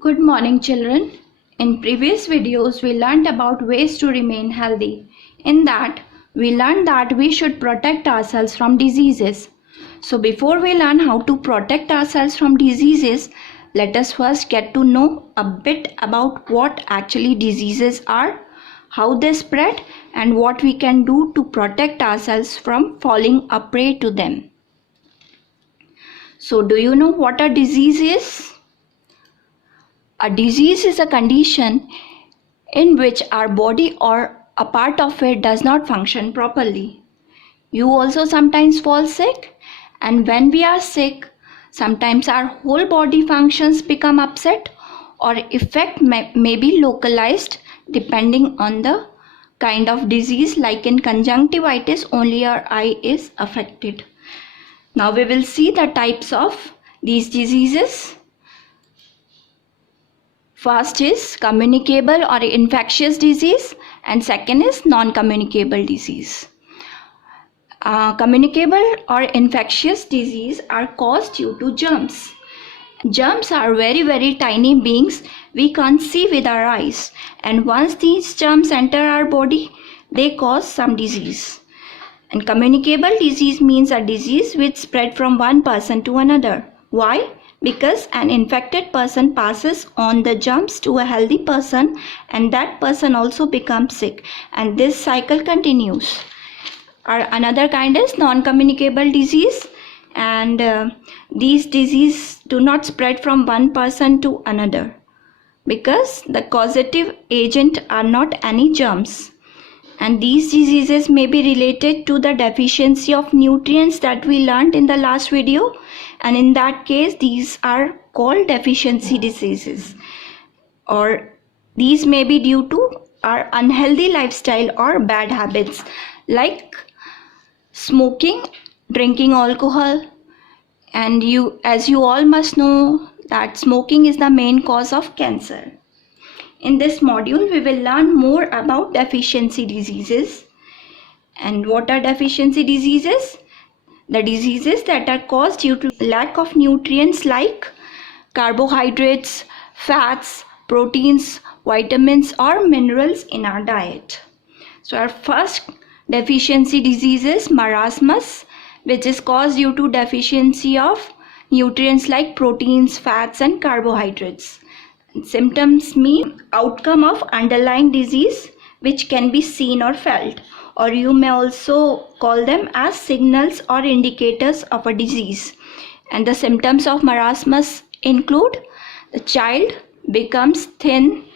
Good morning, children. In previous videos, we learned about ways to remain healthy. In that, we learned that we should protect ourselves from diseases. So before we learn how to protect ourselves from diseases, let us first get to know a bit about what actually diseases are, how they spread, and what we can do to protect ourselves from falling a prey to them. So do you know what a disease is? A disease is a condition in which our body or a part of it does not function properly. You also sometimes fall sick, and when we are sick, sometimes our whole body functions become upset or effect may be localized depending on the kind of disease. Like in conjunctivitis, only our eye is affected. Now we will see the types of these diseases. First is communicable or infectious disease, and second is non-communicable disease. Communicable or infectious disease are caused due to germs. Germs are very tiny beings we can't see with our eyes, and once these germs enter our body, they cause some disease. And communicable disease means a disease which spread from one person to another. Why? Because an infected person passes on the germs to a healthy person, and that person also becomes sick, and this cycle continues. Another kind is non-communicable disease, and these diseases do not spread from one person to another because the causative agent are not any germs. And these diseases may be related to the deficiency of nutrients that we learned in the last video, and in that case these are called deficiency diseases, or these may be due to our unhealthy lifestyle or bad habits like smoking, drinking alcohol, and as you all must know that smoking is the main cause of cancer. In this module, we will learn more about deficiency diseases. And what are deficiency diseases? The diseases that are caused due to lack of nutrients like carbohydrates, fats, proteins, vitamins, or minerals in our diet. So our first deficiency disease is marasmus, which is caused due to deficiency of nutrients like proteins, fats, and carbohydrates. Symptoms mean outcome of underlying disease which can be seen or felt, or you may also call them as signals or indicators of a disease. And the symptoms of marasmus include the child becomes thin,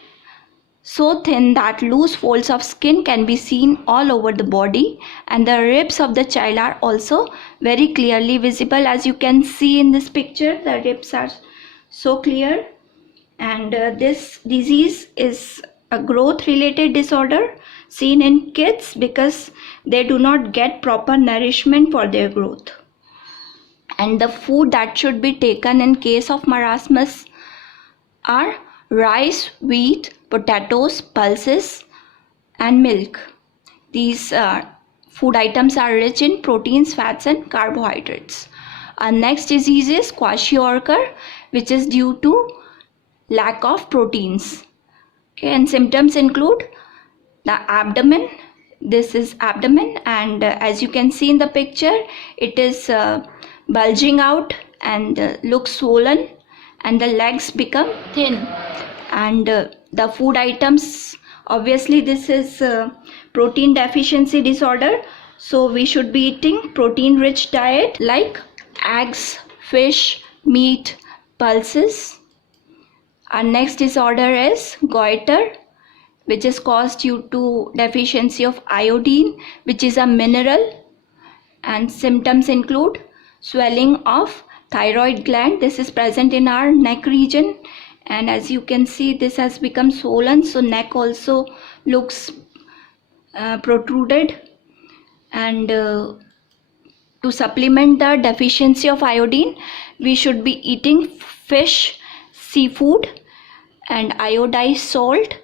so thin that loose folds of skin can be seen all over the body, and the ribs of the child are also very clearly visible. As you can see in this picture, the ribs are so clear. And this disease is a growth related disorder seen in kids because they do not get proper nourishment for their growth. And the food that should be taken in case of marasmus are rice, wheat, potatoes, pulses, and milk. These food items are rich in proteins, fats, and carbohydrates. Our next disease is kwashiorkor, which is due to lack of proteins. Okay, and symptoms include the abdomen. This is abdomen, and as you can see in the picture, it is bulging out and looks swollen, and the legs become thin. And the food items, obviously this is protein deficiency disorder, so we should be eating protein rich diet like eggs, fish, meat, pulses. Our next disorder is goiter, which is caused due to deficiency of iodine, which is a mineral. And symptoms include swelling of thyroid gland. This is present in our neck region, and as you can see, this has become swollen, so neck also looks protruded. And to supplement the deficiency of iodine, we should be eating fish, seafood, and iodized salt.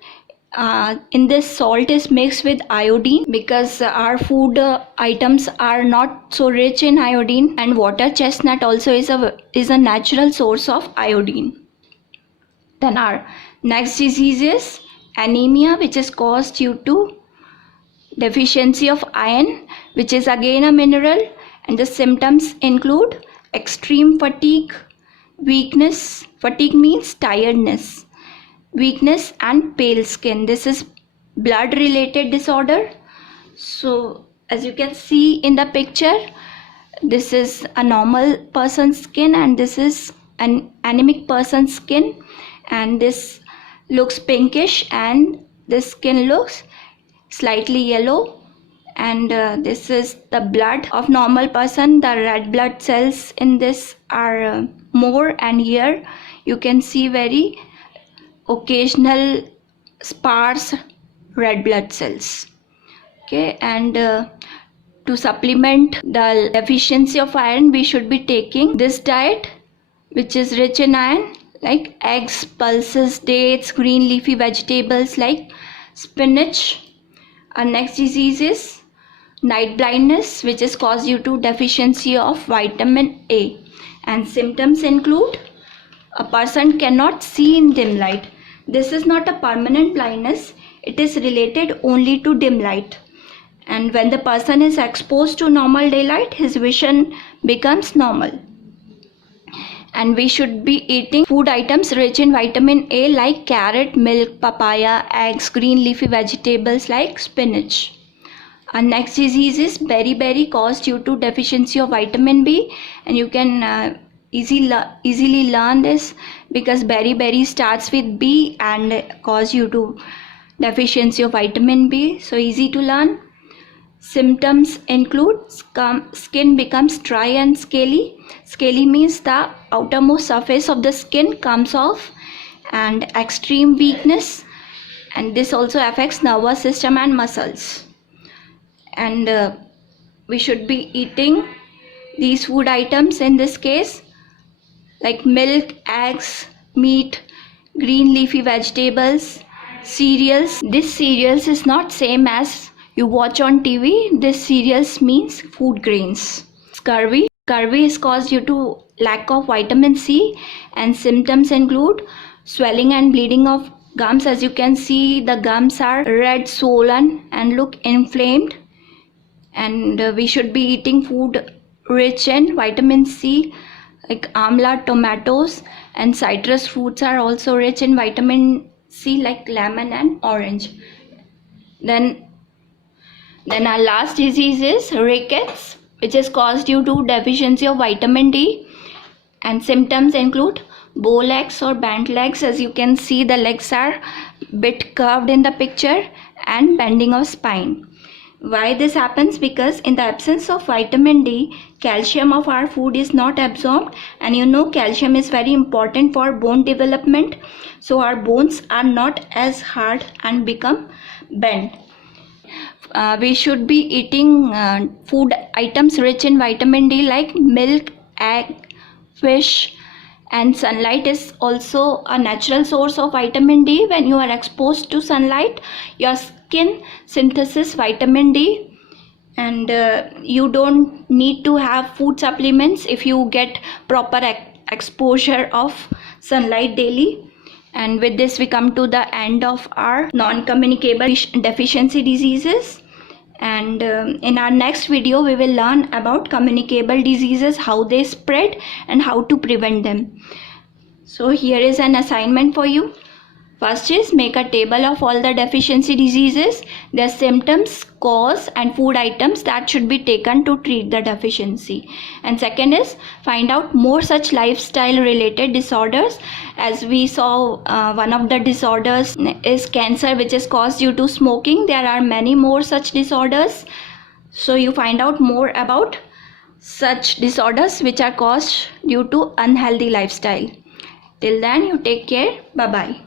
In this, salt is mixed with iodine because our food items are not so rich in iodine, and water chestnut also is a natural source of iodine. Then our next disease is anemia, which is caused due to deficiency of iron, which is again a mineral, and the symptoms include extreme fatigue, weakness. Fatigue means tiredness, weakness, and pale skin. This is blood related disorder. So as you can see in the picture, this is a normal person's skin and this is an anemic person's skin, and this looks pinkish and this skin looks slightly yellow, and this is the blood of normal person. The red blood cells in this are more, and here you can see very occasional sparse red blood cells. Okay, and to supplement the deficiency of iron, we should be taking this diet which is rich in iron, like eggs, pulses, dates, green leafy vegetables like spinach. Our next disease is night blindness, which is caused due to deficiency of vitamin A, and symptoms include a person cannot see in dim light. This is not a permanent blindness, it is related only to dim light, and when the person is exposed to normal daylight, his vision becomes normal. And we should be eating food items rich in vitamin A like carrot, milk, papaya, eggs, green leafy vegetables like spinach. Our next disease is beriberi, caused due to deficiency of vitamin B, and you can easily learn this because beriberi starts with B and cause due to deficiency of vitamin B, so easy to learn. Symptoms include skin becomes dry and scaly. Scaly means the outermost surface of the skin comes off, and extreme weakness, and this also affects nervous system and muscles. And we should be eating these food items in this case like milk, eggs, meat, green leafy vegetables, cereals. This cereals is not same as you watch on TV. This cereals means food grains. Scurvy. Scurvy is caused due to lack of vitamin C, and symptoms include swelling and bleeding of gums. As you can see, the gums are red, swollen and look inflamed. And we should be eating food rich in vitamin C like amla, tomatoes, and citrus fruits are also rich in vitamin C like lemon and orange. Then our last disease is rickets, which is caused due to deficiency of vitamin D, and symptoms include bow legs or bent legs. As you can see, the legs are bit curved in the picture, and bending of spine. Why this happens? Because in the absence of vitamin D, calcium of our food is not absorbed, and you know calcium is very important for bone development, so our bones are not as hard and become bent. We should be eating food items rich in vitamin D like milk, egg, fish, and sunlight is also a natural source of vitamin D. When you are exposed to sunlight, your skin synthesis vitamin D, and you don't need to have food supplements if you get proper exposure of sunlight daily. And with this we come to the end of our non-communicable deficiency diseases, and in our next video we will learn about communicable diseases, how they spread and how to prevent them. So here is an assignment for you. First is make a table of all the deficiency diseases, their symptoms, cause, and food items that should be taken to treat the deficiency. And second is find out more such lifestyle related disorders. As we saw, one of the disorders is cancer, which is caused due to smoking. There are many more such disorders. So you find out more about such disorders which are caused due to unhealthy lifestyle. Till then, you take care. Bye bye.